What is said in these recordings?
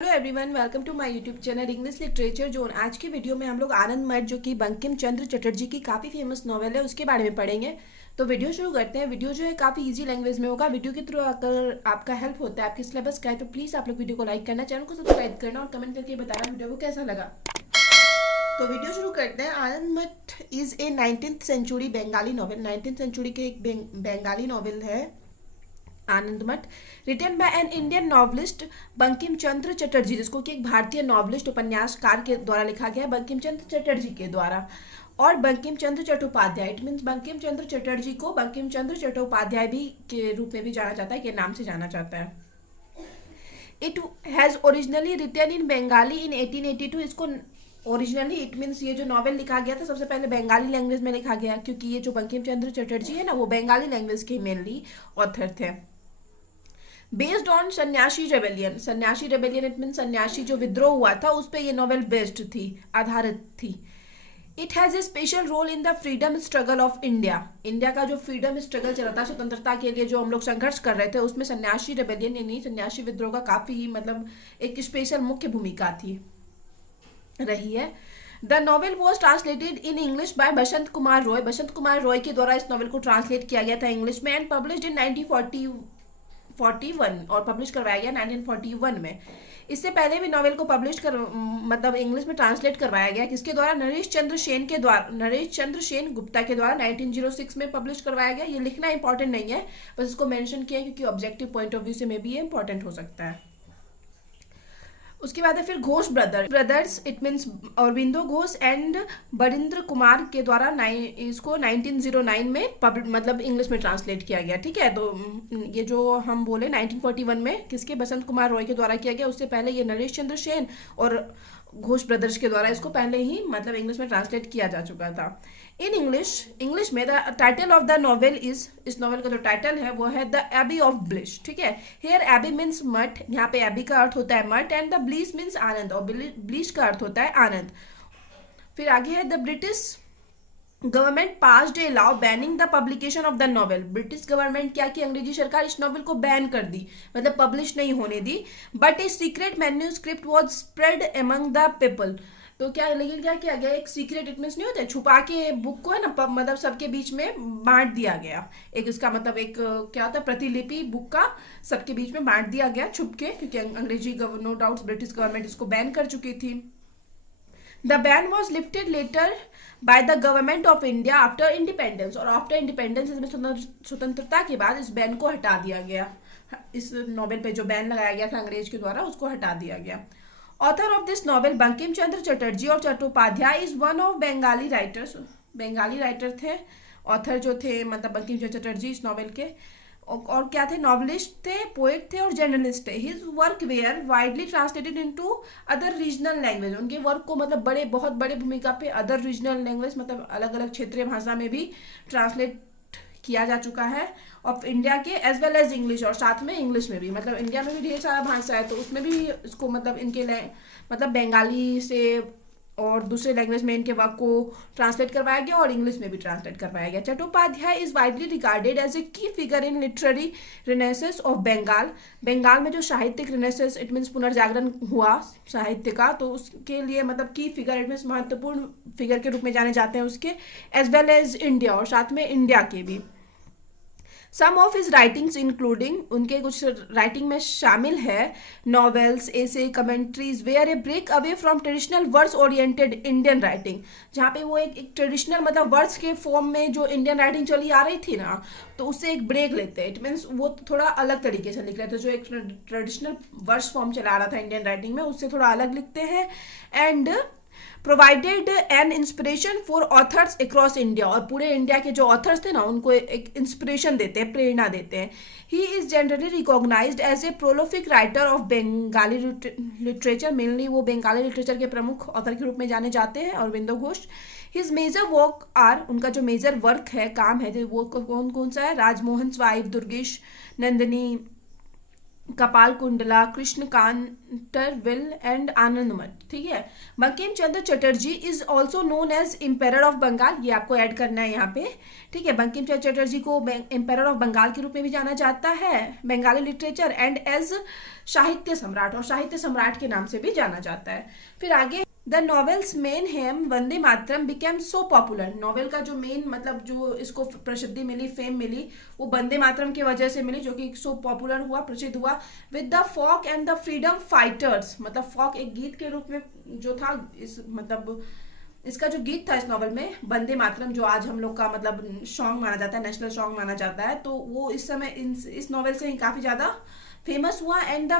Hello everyone, welcome to my YouTube channel English literature zone. आज की video में हम लोग आनंद मठ जो कि बंकिम चंद्र चटर्जी की काफ़ी फेमस नॉवेल है उसके बारे में पढ़ेंगे। तो वीडियो शुरू करते हैं। वीडियो जो है काफ़ी इजी लैंग्वेज में होगा। वीडियो के थ्रू अगर आपका हेल्प होता है आपके सिलेबस का है तो प्लीज़ आप लोग वीडियो को लाइक करना, चैनल को सब्सक्राइब करना और कमेंट करके बताना वीडियो को कैसा लगा। तो वीडियो शुरू करते हैं। Anand Math is a 19th century Bengali novel. 19th century के एक बंगाली नॉवल है Anand Math, written by an Indian novelist Bankim Chandra Chatterjee, जिसको कि एक भारतीय नॉवलिस्ट उपन्यासकार के द्वारा लिखा गया है, बंकिम चंद्र चटर्जी के द्वारा। और बंकिम चंद्र चट्टोपाध्याय, इट मीन्स बंकिम चंद्र चटर्जी को बंकिम चंद्र चट्टोपाध्याय भी के रूप में भी जाना जाता है, के नाम से जाना जाता है। It has originally written in Bengali in 1882। इसको ओरिजिनली इट मीन्स ये जो नॉवेल लिखा गया था सबसे पहले बंगाली लैंग्वेज में लिखा गया, क्योंकि ये जो बंकिम चंद्र चटर्जी है ना वो बंगाली लैंग्वेज के मेनली ऑथर थे। बेस्ड ऑन सन्यासी रेबेलियन, सन्यासी रेबेलियन इट मीन सन्यासी जो विद्रोह हुआ था उस पर यह नॉवेल बेस्ड थी, आधारित थी। It has a special role in the freedom struggle of India. India का जो फ्रीडम स्ट्रगल चल रहा था, स्वतंत्रता के लिए जो हम लोग संघर्ष कर रहे थे, उसमें सन्यासी रेबेलियन यानी सन्यासी विद्रोह का काफ़ी एक स्पेशल मुख्य भूमिका थी रही है। The novel was translated in English by Basant Kumar Roy. Basant Kumar Roy के द्वारा इस नॉवेल को ट्रांसलेट किया गया था इंग्लिश में एंड पब्लिश्ड इन 1941 और पब्लिश करवाया गया 1941 में। इससे पहले भी नॉवेल को इंग्लिश में ट्रांसलेट करवाया गया, किसके द्वारा? नरेश चंद्र सेन के द्वारा, नरेश चंद्र सेन गुप्ता के द्वारा 1906 में पब्लिश करवाया गया। ये लिखना इंपॉर्टेंट नहीं है, बस इसको मेंशन किया क्योंकि ऑब्जेक्टिव पॉइंट ऑफ व्यू से में भी ये इंपॉर्टेंट हो सकता है। उसके बाद है फिर Ghosh brothers it means Aurobindo Ghosh and Barindra Kumar के द्वारा इसको 1909 में इंग्लिश में ट्रांसलेट किया गया। ठीक है, तो ये जो हम बोले 1941 में किसके, बसंत कुमार रॉय के द्वारा किया गया। उससे पहले ये नरेश चंद्र सेन और घोष ब्रदर्स के द्वारा इसको पहले ही इंग्लिश में ट्रांसलेट किया जा चुका था। इन इंग्लिश में the title of the novel is, इस नॉवेल का जो टाइटल है वो है द एबी ऑफ ब्लिस। ठीक है, हेयर एबी मीन्स मठ, यहाँ पे एबी का अर्थ होता है मठ एंड द ब्लिस मीन्स आनंद और ब्लिस का अर्थ होता है आनंद। फिर आगे है the British government passed a law banning the publication of the novel. British government क्या की, अंग्रेजी सरकार इस नॉवेल को बैन कर दी, पब्लिश नहीं होने दी। But a secret manuscript was spread among the people. तो क्या, लेकिन क्या किया गया, एक सीक्रेट इट मीन्स नहीं होता है, छुपा के बुक को है ना सबके बीच में बांट दिया गया। एक इसका एक क्या होता है, प्रतिलिपि बुक का सबके बीच में बांट दिया गया छुप के, क्योंकि अंग्रेजी नो डाउट ब्रिटिश गवर्नमेंट इसको बैन कर चुकी थी। The ban was lifted later by the government of India after independence, और आफ्टर इंडिपेंडेंस स्वतंत्रता के बाद इस बैन को हटा दिया गया। इस नॉवेल पे जो बैन लगाया गया था अंग्रेज के द्वारा उसको हटा दिया गया। Author of this novel Bankim Chandra Chatterjee और Chattopadhyay is one of Bengali writers. Bengali writer थे, ऑथर जो थे बंकिम चंद्र चटर्जी इस नॉवेल के, और क्या थे, नॉवलिस्ट थे, पोएट थे और जर्नलिस्ट थे। His work were widely translated into other regional language. उनके वर्क को बहुत बड़े भूमिका पे अदर रीजनल लैंग्वेज अलग अलग क्षेत्रीय भाषा में भी ट्रांसलेट किया जा चुका है ऑफ इंडिया के, एज वेल एज इंग्लिश, और साथ में इंग्लिश में भी। इंडिया में भी ढेर सारा भाषा है तो उसमें भी इसको इनके बंगाली से और दूसरे लैंग्वेज में इनके वर्क को ट्रांसलेट करवाया गया और इंग्लिश में भी ट्रांसलेट करवाया गया। Chattopadhyay is widely regarded as a key figure in literary renaissance of Bengal. Bengal में जो साहित्यिक रिनेसेंस इट मीन्स पुनर्जागरण हुआ साहित्य का, तो उसके लिए की फिगर इट मीन्स महत्वपूर्ण फिगर के रूप में जाने जाते हैं उसके, एज वेल एज इंडिया, और साथ में इंडिया के भी। Some of his writings including, उनके कुछ राइटिंग में शामिल है novels, essay, commentaries were a break away from traditional words oriented Indian writing, जहाँ पे वो एक ट्रेडिशनल वर्ड्स के फॉर्म में जो इंडियन राइटिंग चली आ रही थी ना, तो उससे एक ब्रेक लेते हैं। इट मीन्स वो थोड़ा अलग तरीके से लिख रहे थे, जो एक ट्रेडिशनल वर्ड्स फॉर्म चला रहा था इंडियन राइटिंग में उससे थोड़ा अलग लिखते हैं। And provided an inspiration for authors across India, और पूरे इंडिया के जो ऑथर्स थे ना उनको एक इंस्पिरेशन देते हैं, प्रेरणा देते हैं। He is generally recognised as a prolific writer of Bengali literature, mainly वो बंगाली लिटरेचर के प्रमुख ऑथर के रूप में जाने जाते हैं Aurobindo Ghosh. His major work are, उनका जो मेजर वर्क है, काम है, वो कौन कौन सा है? राजमोहन स्वाइफ, दुर्गेश नंदिनी, कपाल कुंडला, कृष्णकांतरविल एंड आनंद मठ, ठीक है। Bankim Chandra Chatterjee is also known as emperor of Bengal, ये आपको ऐड करना है यहाँ पे, ठीक है। बंकिम चंद्र चटर्जी को एम्पेरर ऑफ बंगाल के रूप में भी जाना जाता है, बंगाली लिटरेचर, एंड एज साहित्य सम्राट, और साहित्य सम्राट के नाम से भी जाना जाता है। फिर आगे, the novels main hymn Vande Mataram became so popular, novel का जो मेन मतलब जो इसको प्रसिद्धि मिली, फेम मिली, वो वंदे मातरम की वजह से मिली, जो कि सो पॉपुलर हुआ, प्रसिद्ध हुआ। With the folk and the freedom fighters, मतलब फॉक एक गीत के रूप में जो था, इस मतलब इसका जो गीत था इस नॉवल में, वंदे मातरम, जो आज हम लोग का मतलब सॉन्ग माना जाता है, नेशनल सॉन्ग माना जाता है, तो वो इस समय इस नॉवल से ही काफी ज्यादा फेमस हुआ। And the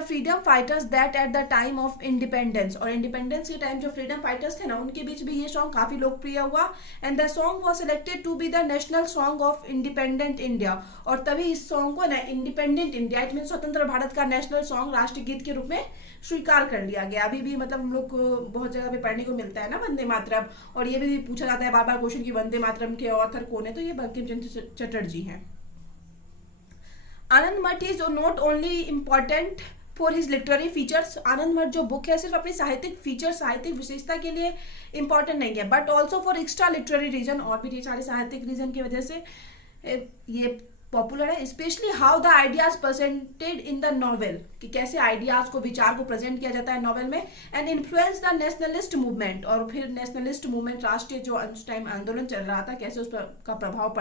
freedom fighters that at the time of independence, और इंडिपेंडेंस के टाइम जो फ्रीडम फाइटर्स थे ना, उनके बीच भी ये सॉन्ग काफी लोकप्रिय हुआ। And the song was selected to be the national song of independent India, और तभी इस सॉन्ग को ना इंडिपेंडेंट इंडिया, इट मीन स्वतंत्र भारत का नेशनल सॉन्ग, राष्ट्रीय गीत के रूप में स्वीकार कर लिया गया। अभी भी मतलब हम लोग को बहुत जगह पे पढ़ने को मिलता है ना वंदे मातरम, और ये भी पूछा जाता है बार बार क्वेश्चन की वंदे मातरम के ऑथर कौन है, तो ये बंकिम चंद्र चटर्जी हैं। Anand Math is not only important for his literary features, Anand Math जो बुक है सिर्फ अपनी साहित्यिक फीचर, साहित्यिक विशेषता के लिए इंपॉर्टेंट नहीं है, but also for extra literary reason, और भी सारे साहित्यिक रीजन की वजह से ये पॉपुलर है। Specially how the ideas presented in the novel, कि कैसे आइडियाज को, विचार को प्रेजेंट किया जाता है नॉवेल में, and influence the nationalist movement, और फिर नेशनलिस्ट मूवमेंट, राष्ट्रीय जो उस टाइम आंदोलन चल रहा था, कैसे उस पर का प्रभाव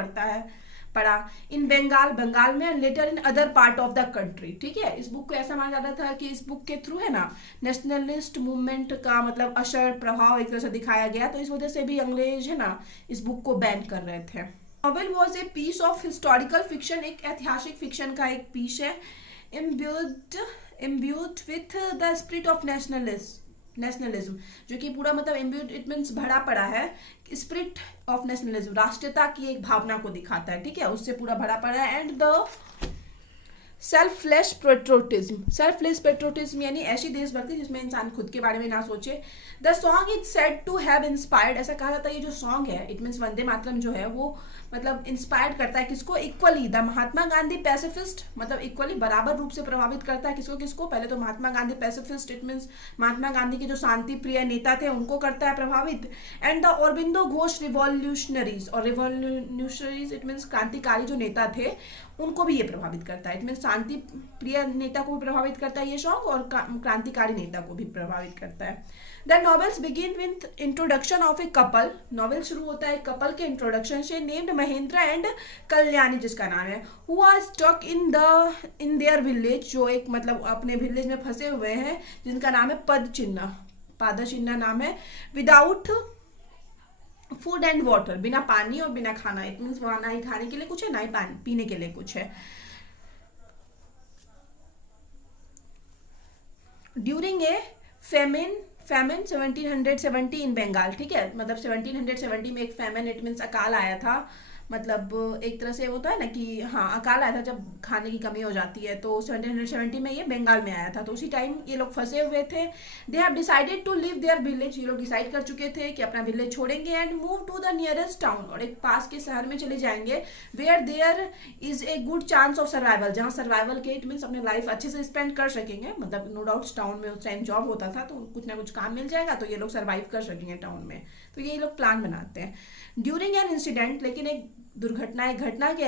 पड़ा इन बंगाल में, and later in other part of the country, ठीक है। इस बुक को ऐसा माना जाता था कि इस बुक के थ्रू है ना नेशनलिस्ट मूवमेंट का मतलब असर, प्रभाव एक तरह से दिखाया गया, तो इस वजह से भी अंग्रेज है ना इस बुक को बैन कर रहे थे। Novel was a piece of historical fiction, एक ऐतिहासिक फिक्शन का एक पीस है, imbued with the spirit of nationalism, जो कि पूरा मतलब इम्ब्यूड, इट मीन्स भरा पड़ा है, स्पिरिट ऑफ नेशनलिज्म, राष्ट्रीयता की एक भावना को दिखाता है, ठीक है, उससे पूरा भरा पड़ा है। एंड द सेल्फलेस पेट्रोटिज्म यानी ऐसी देशभक्ति जिसमें इंसान खुद के बारे में ना सोचे। The song is said to have inspired, ऐसा कहा जाता है ये जो सॉन्ग है, इट मीन्स वंदे मातरम जो है वो मतलब इंस्पायर्ड करता है किसको, equally the Mahatma Gandhi pacifist, मतलब इक्वली बराबर रूप से प्रभावित करता है किसको, पहले तो Mahatma Gandhi pacifist, it means Mahatma Gandhi के जो शांति प्रिय नेता थे उनको करता है प्रभावित। And the Aurobindo Ghosh revolutionaries, और रिवॉल्यूशनरीज इट मीन्स क्रांतिकारी जो नेता थे उनको भी ये प्रभावित करता है, इट मीन्स शांति प्रिय नेता को भी प्रभावित करता है ये सॉन्ग, और क्रांतिकारी नेता को भी प्रभावित करता है। The novels begin with introduction of a couple, novel शुरू होता है कपल के इंट्रोडक्शन से, नेम्ड महेंद्र एंड कल्याणी जिसका नाम है, who are stuck in their village, जो एक मतलब अपने विलेज में फंसे हुए हैं, जिनका नाम है पादचिन्ह नाम है, विदाउट फूड एंड वाटर, बिना पानी और बिना खाना, इट मीन्स वहां ना ही खाने के लिए कुछ है ना ही पानी पीने के लिए कुछ है। ड्यूरिंग ए फेमिन 1770 इन बंगाल, ठीक है, मतलब 1770 में एक फेमिन, इट मीन्स अकाल आया था, मतलब एक तरह से होता है ना कि हाँ अकाल आया था जब खाने की कमी हो जाती है, तो 1770 में ये बंगाल में आया था, तो उसी टाइम ये लोग फंसे हुए थे। They have decided to leave their village, ये लोग डिसाइड कर चुके थे कि अपना विलेज छोड़ेंगे, and move to the nearest town, और एक पास के शहर में चले जाएंगे, where there is a good chance of survival, जहाँ सर्वाइवल के इट मीन्स अपने लाइफ अच्छे से स्पेंड कर सकेंगे, मतलब नो डाउट टाउन में उस टाइम जॉब होता था तो कुछ ना कुछ काम मिल जाएगा, तो ये लोग सर्वाइव कर सकेंगे टाउन में, तो ये लोग प्लान बनाते हैं। ड्यूरिंग एन इंसिडेंट, लेकिन एक दुर्घटना, एक घटना के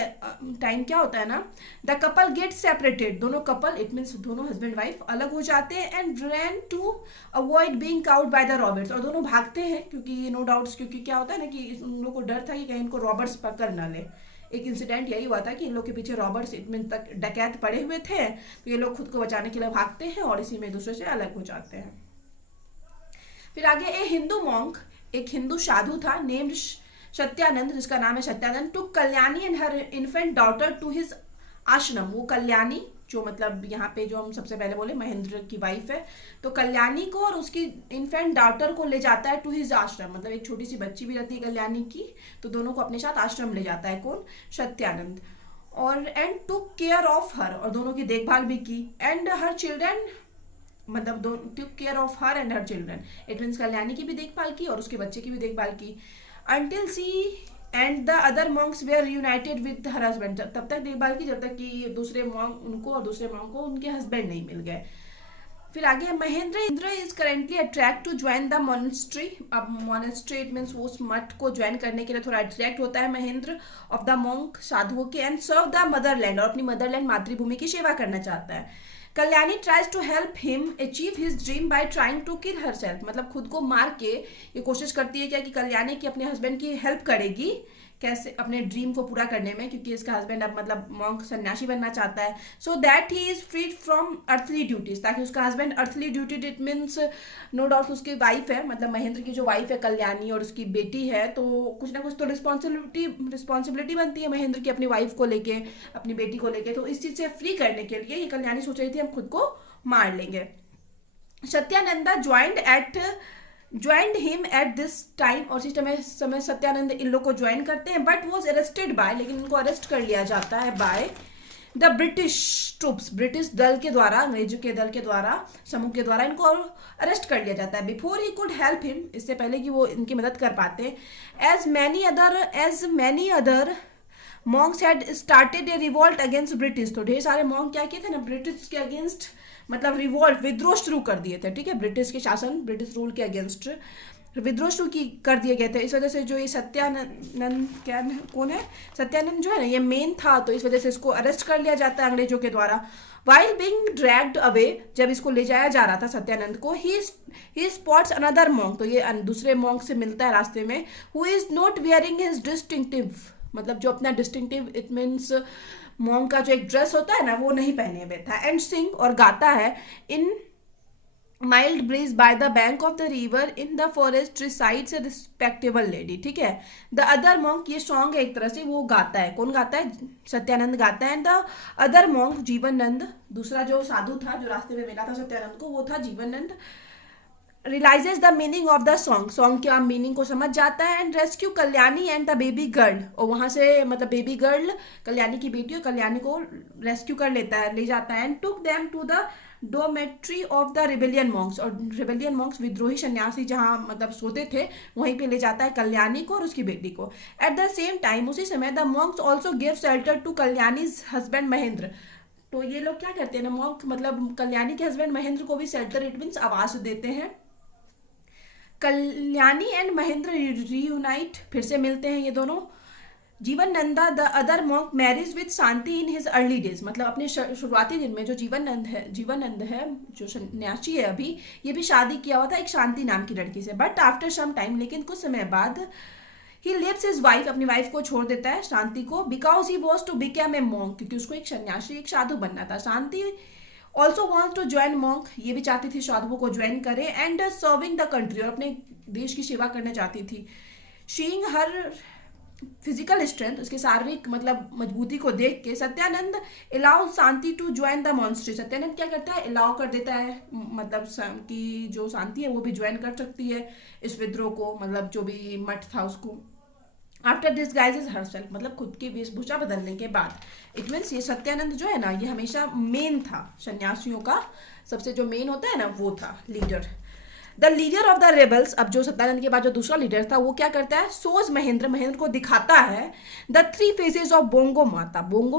टाइम क्या होता है ना, द कपल गेट सेपरेटेड, दोनों कपल इट मीन्स दोनों हस्बैंड वाइफ अलग हो जाते हैं, and ran to avoid being cowed by the robbers, और दोनों भागते हैं क्योंकि नो डाउट्स, क्योंकि क्या होता है ना कि उन लोगों को डर था कि कहीं इनको रॉबर्ट्स पकड़ ना ले। एक इंसिडेंट यही हुआ था कि इन लोग के पीछे रॉबर्ट्स इट मीन तक डकैत पड़े हुए थे, तो ये लोग खुद को बचाने के लिए भागते हैं और इसी में एक दूसरे से अलग हो जाते हैं। फिर आगे ए हिंदू मॉन्क, एक हिंदू साधु था, नेम्ड सत्यानंद, जिसका नाम है Satyanand, to Kalyani and her infant daughter to his ashram, वो कल्याणी जो मतलब यहाँ पे जो हम सबसे पहले बोले महेंद्र की वाइफ है, तो कल्याणी को और उसकी इन्फेंट डॉटर को ले जाता है टू हिज आश्रम, मतलब एक छोटी सी बच्ची भी रहती है कल्याणी की, तो दोनों को अपने साथ आश्रम ले जाता है कौन, सत्यानंद, और and took care of her, और दोनों की देखभाल भी की, एंड हर चिल्ड्रन, मतलब took care of her and her children, it means Kalyani की भी देखभाल की और उसके बच्चे की भी देखभाल की, until she and the other monks were united with her husband, तब तक देखभाल की जब तक कि दूसरे मॉन्क उनको और दूसरे मॉन्क को उनके हस्बैंड नहीं मिल गए। फिर आगे Mahendra is currently attract to join the monastery. अब मोनेस्ट्री इट मीन्स उस मठ को ज्वाइन करने के लिए थोड़ा अट्रैक्ट होता है महेंद्र ऑफ द मॉन्क साधुओं के, एंड सर्व द मदरलैंड, और अपनी मदरलैंड मातृभूमि की सेवा करना चाहता है। Kalyani tries to help him achieve his dream by trying to kill herself, मतलब खुद को मार के ये कोशिश करती है क्या कि कल्याणी की अपने हस्बैंड की हेल्प करेगी कैसे अपने ड्रीम को पूरा करने में, क्योंकि इसका हस्बैंड अब मतलब मॉन्क सन्यासी बनना चाहता है। So that he is freed from earthly duties, ताकि उसका husband earthly duty it means no doubt उसकी वाइफ है, मतलब महेंद्र की जो वाइफ है कल्याणी और उसकी बेटी है, तो कुछ ना कुछ तो रिस्पॉन्सिबिलिटी बनती है महेंद्र की अपनी वाइफ को लेके, अपनी बेटी को लेके। तो इस चीज से फ्री करने के लिए ये कल्याणी सोच रही थी हम खुद को मार लेंगे। Satyananda joined him at this time, और इसी समय सत्यानंद इन लोग को ज्वाइन करते हैं, बट वॉज अरेस्टेड बाय, लेकिन उनको अरेस्ट कर लिया जाता है by the British troops, British दल के द्वारा, अंग्रेजों के दल के द्वारा, समूह के द्वारा इनको अरेस्ट कर लिया जाता है। Before he could help him, इससे पहले कि वो इनकी मदद कर पाते, as many other monks had started a revolt against British, तो ढेर सारे मॉन्क क्या किए थे ना ब्रिटिश के अगेंस्ट, मतलब रिवॉल्ट विद्रोह शुरू कर दिए थे, ठीक है, ब्रिटिश के शासन ब्रिटिश रूल के अगेंस्ट विद्रोह शुरू कर दिए गए थे। इस वजह से जो ये सत्यानंद क्या कौन है, सत्यानंद जो है ना ये मेन था, तो इस वजह से इसको अरेस्ट कर लिया जाता है अंग्रेजों के द्वारा। वाइल बीइंग ड्रैग्ड अवे, जब इसको ले जाया जा रहा था सत्यानंद को, ही स्पॉट्स अनदर मॉन्क, तो ये दूसरे मॉन्क से मिलता है रास्ते में, who is not wearing his distinctive, मतलब जो अपना डिस्टिंक्टिव इट मीन्स मॉन्क का जो एक ड्रेस होता है ना वो नहीं पहने हुए था, एंड सिंग और गाता है, in mild breeze by the bank of the river in the forest resides a respectable lady, ठीक है। द अदर मॉन्क, ये सॉन्ग है एक तरह से, वो गाता है, कौन गाता है, सत्यानंद गाता है, and the other monk Jeevanand, दूसरा जो साधु था जो रास्ते में मिला था सत्यानंद को वो था Jeevanand, realises the meaning of the song के मीनिंग को समझ जाता है, and rescue Kalyani and the baby girl, और वहां से मतलब बेबी गर्ल कल्याणी की बेटी और कल्याणी को रेस्क्यू कर लेता है, ले जाता है, and took them to the dormitory of the rebellion monks, और रिबेलियन मॉन्क्स विद्रोही सन्यासी जहाँ मतलब सोते थे वहीं पे ले जाता है कल्याणी को और उसकी बेटी को। एट द सेम टाइम, उसी समय the monks also give shelter to Kalyani's husband Mahendra, तो ये लोग क्या करते हैं ना मॉन्क मतलब कल्याणी के हस्बैंड महेंद्र को भी शेल्टर इट मीन्स आवास देते हैं। कल्याणी एंड महेंद्र रीयूनाइट, फिर से मिलते हैं ये दोनों। Jibananda the other monk marriage with Shanti in his early days, मतलब अपने शुरुआती दिन में जो जीवनानंद है जो सन्यासी है अभी, ये भी शादी किया हुआ था एक शांति नाम की लड़की से, बट आफ्टर सम टाइम, लेकिन कुछ समय बाद, ही लिव्स हिज वाइफ, अपनी वाइफ को छोड़ देता है शांति को, because he was to become a monk, क्योंकि उसको एक सन्यासी एक साधु बनना था। Shanti also wants to join monk, ये भी चाहती थी साधुओं को ज्वाइन करे, एंड सर्विंग द कंट्री, और अपने देश की सेवा करना चाहती थी। शीइंग हर फिजिकल स्ट्रेंथ, उसके शारीरिक मतलब मजबूती को देख के, Satyanand allow Shanti to join the monastery, Satyanand क्या करता है अलाउ कर देता है, मतलब कि जो शांति है वो भी ज्वाइन कर सकती है इस विद्रोह को, मतलब जो भी मठ था उसको। आफ्टर डिस्गाइजेज हरसेल्फ, मतलब खुद की वेशभूषा बदलने के बाद, इट मीन्स ये सत्यानंद जो है ना ये हमेशा मेन था सन्यासियों का, सबसे जो मेन होता है ना वो था leader, the leader of the rebels. अब जो सत्यानंद के बाद जो दूसरा लीडर था वो क्या करता है, सोज महेंद्र को दिखाता है द 3 फेजेस ऑफ बोंगो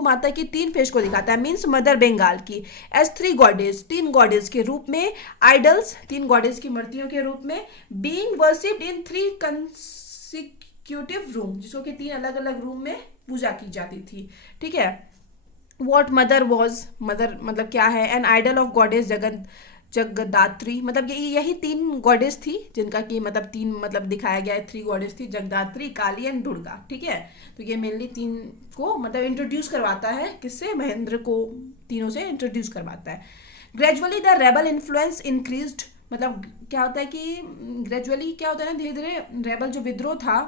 माता की 3 फेज को दिखाता है, मीन्स मदर बंगाल की, एज 3 गॉडेस, 3 गॉडेस के रूप में, आइडल्स 3 गॉडेस की मूर्तियों के रूप में, being worshipped in 3 consecutive room, जिसको कि 3 अलग अलग रूम में पूजा की जाती थी, ठीक है। वॉट मदर मतलब क्या है, एन आइडल ऑफ गॉडेस जगदात्री, मतलब यही 3 गॉडेस थी जिनका कि मतलब 3 मतलब दिखाया गया है, 3 गॉडेस थी, जगदात्री, काली एंड दुर्गा, ठीक है। तो ये मेनली 3 को मतलब इंट्रोड्यूस करवाता है, किससे, महेंद्र को तीनों से इंट्रोड्यूस करवाता है। Gradually the rebel influence increased, मतलब क्या होता है कि ग्रेजुअली क्या होता है ना, धीरे धीरे रेबल जो विद्रोह था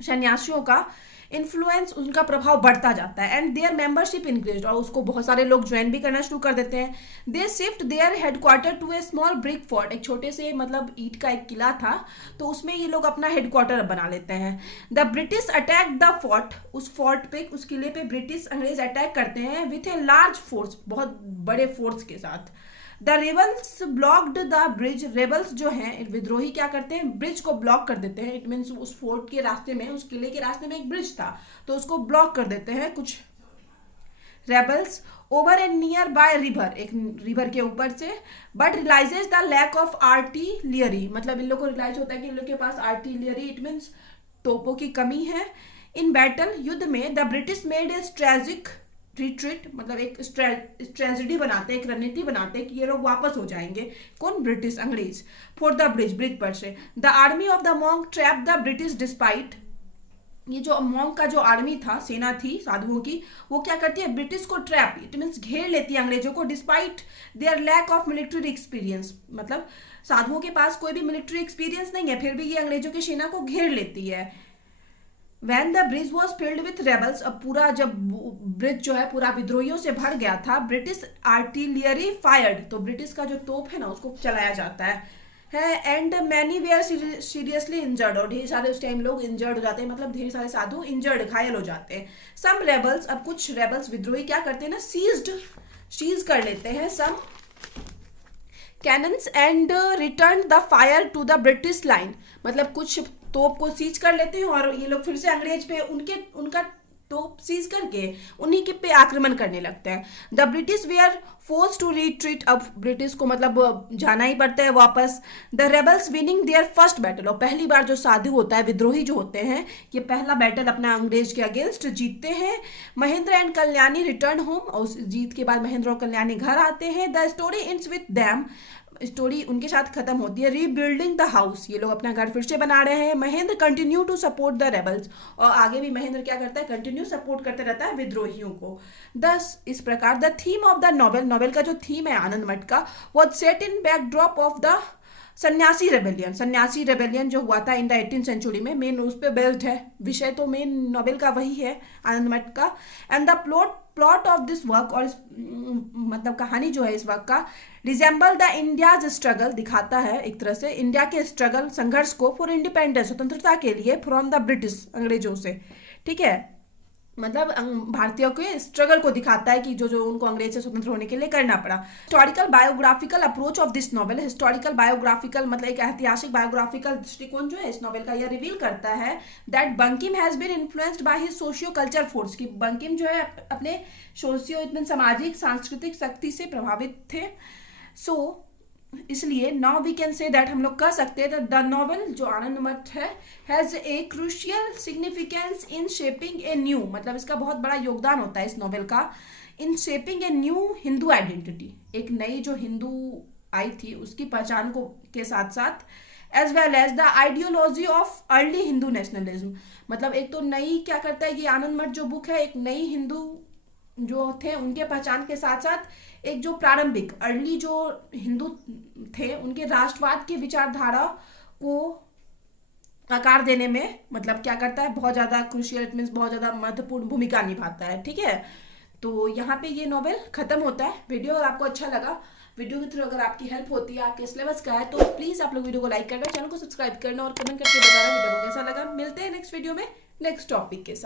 सन्यासियों का इन्फ्लुएंस, उनका प्रभाव बढ़ता जाता है, एंड देयर मेंबरशिप इंक्रीज, और उसको बहुत सारे लोग ज्वाइन भी करना शुरू कर देते हैं। They shift their headquarter to a small brick fort, एक छोटे से मतलब ईंट का एक किला था, तो उसमें ये लोग अपना हेडक्वार्टर बना लेते हैं। The British attack the fort, उस फोर्ट पे, उस किले पे ब्रिटिश अंग्रेज अटैक करते हैं विथ ए लार्ज फोर्स, बहुत बड़े फोर्स के साथ। The rebels blocked the bridge, rebels जो हैं विद्रोही क्या करते हैं, ब्रिज को ब्लॉक कर देते हैं। इट मीन्स उस फोर्ट के रास्ते में, उस किले के रास्ते में एक ब्रिज था, तो उसको ब्लॉक कर देते हैं कुछ rebels. Over and nearby river, एक रिवर के ऊपर से। But realises the lack of artillery, मतलब इन लोग को रियलाइज होता है कि इन लोग के पास आर्टिलरी, इट मीन्स तोपों की कमी है। इन बैटल, युद्ध में, the British made a strategic retreat, मतलब एक स्ट्रेटजी बनाते हैं, एक रणनीति बनाते हैं कि ये लोग वापस हो जाएंगे, कौन, ब्रिटिश, अंग्रेज, फॉर द ब्रिज, ब्रिज पर से। The army of the monk trap the British despite, ये जो मॉन्क का जो आर्मी था, सेना थी साधुओं की, वो क्या करती है, ब्रिटिश को ट्रैप, इट मीन्स घेर लेती है अंग्रेजों को, despite their lack of military experience, मतलब साधुओं के पास कोई भी मिलिट्री एक्सपीरियंस नहीं है, फिर भी ये अंग्रेजों की सेना को घेर लेती है। When the bridge was filled with rebels, अब पूरा जब ब्रिज जो है पूरा विद्रोहियों से भर गया था, ब्रिटिश आर्टिलरी फायर्ड, तो ब्रिटिश का जो तोप है ना उसको चलाया जाता है and many were seriously injured, और ढेर सारे उस टाइम लोग इंजर्ड हो जाते हैं, मतलब ढेर सारे साधु इंजर्ड, घायल हो जाते हैं। सम रेबल्स, अब कुछ रेबल्स विद्रोही क्या करते हैं ना, सीज कर लेते हैं some cannons and return the fire to the British line, मतलब कुछ तोप को सीज कर लेते हैं और ये लोग फिर से अंग्रेज पे उनका तोप सीज करके उन्हीं के पे आक्रमण करने लगते हैं। The British were force to retreat, अब ब्रिटिश को मतलब जाना ही पड़ता है वापस। The rebels winning their first battle, और पहली बार जो साधु होता है, विद्रोही जो होते हैं, ये पहला बैटल अपना अंग्रेज के अगेंस्ट जीतते हैं। Mahendra and Kalyani return home, और उस जीत के बाद महेंद्र और कल्याणी घर आते हैं। The story ends with them, story उनके साथ खत्म होती है। रीबिल्डिंग द हाउस, ये लोग अपना घर फिर से बना रहे हैं। Mahendra continue to support the rebels, और आगे भी महेंद्र क्या करता है, कंटिन्यू सपोर्ट करते रहता है विद्रोहियों को। दस इस प्रकार the theme of the novel, novel का जो थीम है आनंद मठ का, वो set in backdrop of the सन्यासी रेबेलियन, सन्यासी रेबेलियन जो हुआ था इन द 18th सेंचुरी में, मेन उस पर बेस्ड है, विषय तो मेन नॉवेल का वही है आनंद मठ का। And the plot of this work, और मतलब कहानी जो है इस वर्क का, रिजेंबल द इंडियाज स्ट्रगल, दिखाता है एक तरह से इंडिया के स्ट्रगल, संघर्ष को, फॉर इंडिपेंडेंस, स्वतंत्रता के लिए, फ्रॉम द ब्रिटिश, अंग्रेजों से, ठीक है, मतलब भारतीयों के स्ट्रगल को दिखाता है कि जो जो उनको अंग्रेज से स्वतंत्र होने के लिए करना पड़ा। Historical biographical approach of this novel, historical biographical मतलब एक ऐतिहासिक बायोग्राफिकल दृष्टिकोण जो है इस नॉवेल का, यह रिवील करता है that Bankim has been influenced by his socio culture force, की बंकिम जो है अपने सोशियो इतने सामाजिक सांस्कृतिक शक्ति से प्रभावित थे। सो इसलिए now we can say that, हम लोग कह सकते हैं द नॉवेल जो आनंद मठ है has a crucial significance in shaping a new, मतलब इसका बहुत बड़ा योगदान होता है इस नॉवेल का, in shaping a new Hindu identity, एक नई जो हिंदू आई थी उसकी पहचान को के साथ साथ, as well as the ideology of early Hindu nationalism, मतलब एक तो नई क्या करता है ये आनंद मठ जो बुक है, एक नई हिंदू जो थे उनके पहचान के साथ साथ एक जो प्रारंभिक अर्ली जो हिंदू थे उनके राष्ट्रवाद की विचारधारा को आकार देने में मतलब क्या करता है, बहुत ज़्यादा क्रूशियल, इट मीन्स बहुत ज़्यादा महत्वपूर्ण भूमिका निभाता है, ठीक है। तो यहाँ पे ये नॉवेल खत्म होता है। वीडियो अगर आपको अच्छा लगा, वीडियो के थ्रू अगर आपकी हेल्प होती है, आपके सिलेबस का है, तो प्लीज़ आप लोग वीडियो को लाइक करना, चैनल को सब्सक्राइब करना और कमेंट करके बताना वीडियो को कैसा लगा। मिलते हैं नेक्स्ट वीडियो में नेक्स्ट टॉपिक के साथ।